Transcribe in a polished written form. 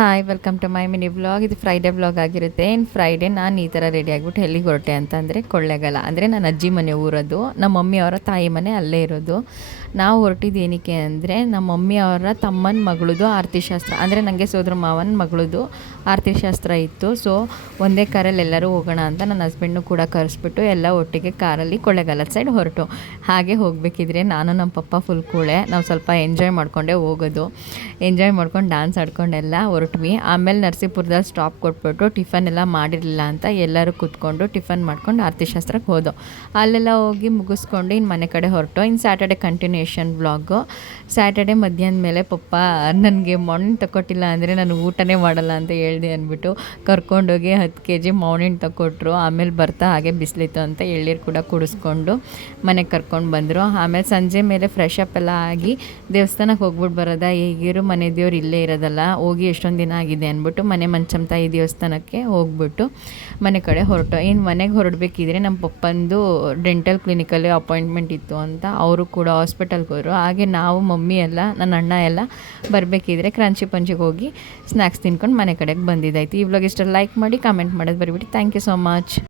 Hi welcome to my mini vlog. ಇದು Friday vlog ಆಗಿರುತ್ತೆ. ಇನ್ನು ಫ್ರೈಡೇ ನಾನು ಈ ಥರ ರೆಡಿ ಆಗಿಬಿಟ್ಟು ಎಲ್ಲಿಗೆ ಹೊರಟೆ ಅಂತಂದರೆ ಕೊಳ್ಳೇಗಾಲ, ಅಂದರೆ ನನ್ನ ಅಜ್ಜಿ ಮನೆ ಊರದು, ನಮ್ಮ ಮಮ್ಮಿಯವರ ತಾಯಿ ಮನೆ ಅಲ್ಲೇ ಇರೋದು. ನಾವು ಹೊರಟಿದ್ದು ಏನಕ್ಕೆ ಅಂದರೆ ನಮ್ಮ ಮಮ್ಮಿಯವರ ತಮ್ಮನ ಮಗಳದು ಆರತಿ ಶಾಸ್ತ್ರ, ಅಂದರೆ ನನಗೆ ಸೋದರ ಮಾವನ ಮಗಳದು ಆರತಿ ಶಾಸ್ತ್ರ ಇತ್ತು. ಸೊ ಒಂದೇ ಕಾರಲ್ಲಿ ಎಲ್ಲರೂ ಹೋಗೋಣ ಅಂತ ನನ್ನ ಹಸ್ಬೆಂಡ್ನು ಕೂಡ ಕರೆಸ್ಬಿಟ್ಟು ಎಲ್ಲ ಒಟ್ಟಿಗೆ ಕಾರಲ್ಲಿ ಕೊಳ್ಳೇಗಾಲದ ಸೈಡ್ ಹೊರಟು. ಹಾಗೆ ಹೋಗಬೇಕಿದ್ರೆ ನಾನು ನಮ್ಮ ಪಪ್ಪ ಫುಲ್ ಕೂಳೆ, ನಾವು ಸ್ವಲ್ಪ ಎಂಜಾಯ್ ಮಾಡಿಕೊಂಡೇ ಹೋಗೋದು. ಎಂಜಾಯ್ ಮಾಡ್ಕೊಂಡು ಡ್ಯಾನ್ಸ್ ಆಡ್ಕೊಂಡೆಲ್ಲ ಹೊರಟ್ವಿ. ಆಮೇಲೆ ನರಸೀಪುರದಲ್ಲಿ ಸ್ಟಾಪ್ ಕೊಟ್ಬಿಟ್ಟು ಟಿಫನ್ ಎಲ್ಲ ಮಾಡಿರಲಿಲ್ಲ ಅಂತ ಎಲ್ಲರೂ ಕೂತ್ಕೊಂಡು ಟಿಫನ್ ಮಾಡ್ಕೊಂಡು ಆರತಿ ಶಾಸ್ತ್ರಕ್ಕೆ ಹೋದೋ. ಅಲ್ಲೆಲ್ಲ ಹೋಗಿ ಮುಗಿಸ್ಕೊಂಡು ಇನ್ನು ಮನೆ ಕಡೆ ಹೊರಟು. ಇನ್ನು ಸ್ಯಾಟರ್ಡೆ ಕಂಟಿನ್ಯೂಷನ್ ವ್ಲಾಗು. ಸ್ಯಾಟರ್ಡೆ ಮಧ್ಯಾಹ್ನ ಮೇಲೆ ಪಪ್ಪ ನನಗೆ ಮಾವಿನ ತಗೊಟ್ಟಿಲ್ಲ ಅಂದರೆ ನಾನು ಊಟನೇ ಮಾಡಲ್ಲ ಅಂತ ಹೇಳಿದೆ ಅಂದ್ಬಿಟ್ಟು ಕರ್ಕೊಂಡೋಗಿ 10 kg ಮಾವಿನ ತಗೊಟ್ರು. ಆಮೇಲೆ ಬರ್ತಾ ಹಾಗೆ ಬಿಸಿಲಿತ್ತು ಅಂತ ಎಳ್ನೀರು ಕೂಡ ಕುಡಿಸ್ಕೊಂಡು ಮನೆಗೆ ಕರ್ಕೊಂಡು ಬಂದರು. ಆಮೇಲೆ ಸಂಜೆ ಮೇಲೆ ಫ್ರೆಶ್ ಅಪ್ ಎಲ್ಲ ಆಗಿ ದೇವಸ್ಥಾನಕ್ಕೆ ಹೋಗ್ಬಿಟ್ಟು ಬರೋದಾ, ಹೇಗಿರು ಮನೆ ದೇವ್ರು ಇಲ್ಲೇ ಇರೋದಲ್ಲ, ಹೋಗಿ ಎಷ್ಟೊಂದು ದಿನ ಆಗಿದೆ ಅಂದ್ಬಿಟ್ಟು ಮನೆ ಮಂಚಮ್ಮ ತಾಯಿ ದೇವಸ್ಥಾನಕ್ಕೆ ಹೋಗ್ಬಿಟ್ಟು ಮನೆ ಕಡೆ ಹೊರಟು. ಇನ್ನು ಮನೆಗೆ ಹೊರಡಬೇಕಿದ್ರೆ ನಮ್ಮ ಪಪ್ಪಂದು ಡೆಂಟಲ್ ಕ್ಲಿನಿಕಲ್ಲಿ ಅಪಾಯಿಂಟ್ಮೆಂಟ್ ಇತ್ತು ಅಂತ ಅವರು ಕೂಡ ಹಾಸ್ಪಿಟಲ್ಗೆ ಹೋದರು. ಹಾಗೆ ನಾವು ಮಮ್ಮಿ ಎಲ್ಲ ನನ್ನ ಅಣ್ಣ ಎಲ್ಲ ಬರಬೇಕಿದ್ರೆ ಕ್ರಂಚಿ ಪಂಚಿಗೆ ಹೋಗಿ ಸ್ನ್ಯಾಕ್ಸ್ ತಿನ್ಕೊಂಡು ಮನೆ ಕಡೆಗೆ ಬಂದಿದ್ದಾಯ್ತು. ಈ ವ್ಲಾಗ್ ಇಷ್ಟ ಲೈಕ್ ಮಾಡಿ, ಕಮೆಂಟ್ ಮಾಡೋದು ಬರಿಬಿಟ್ಟು. Thank you so much.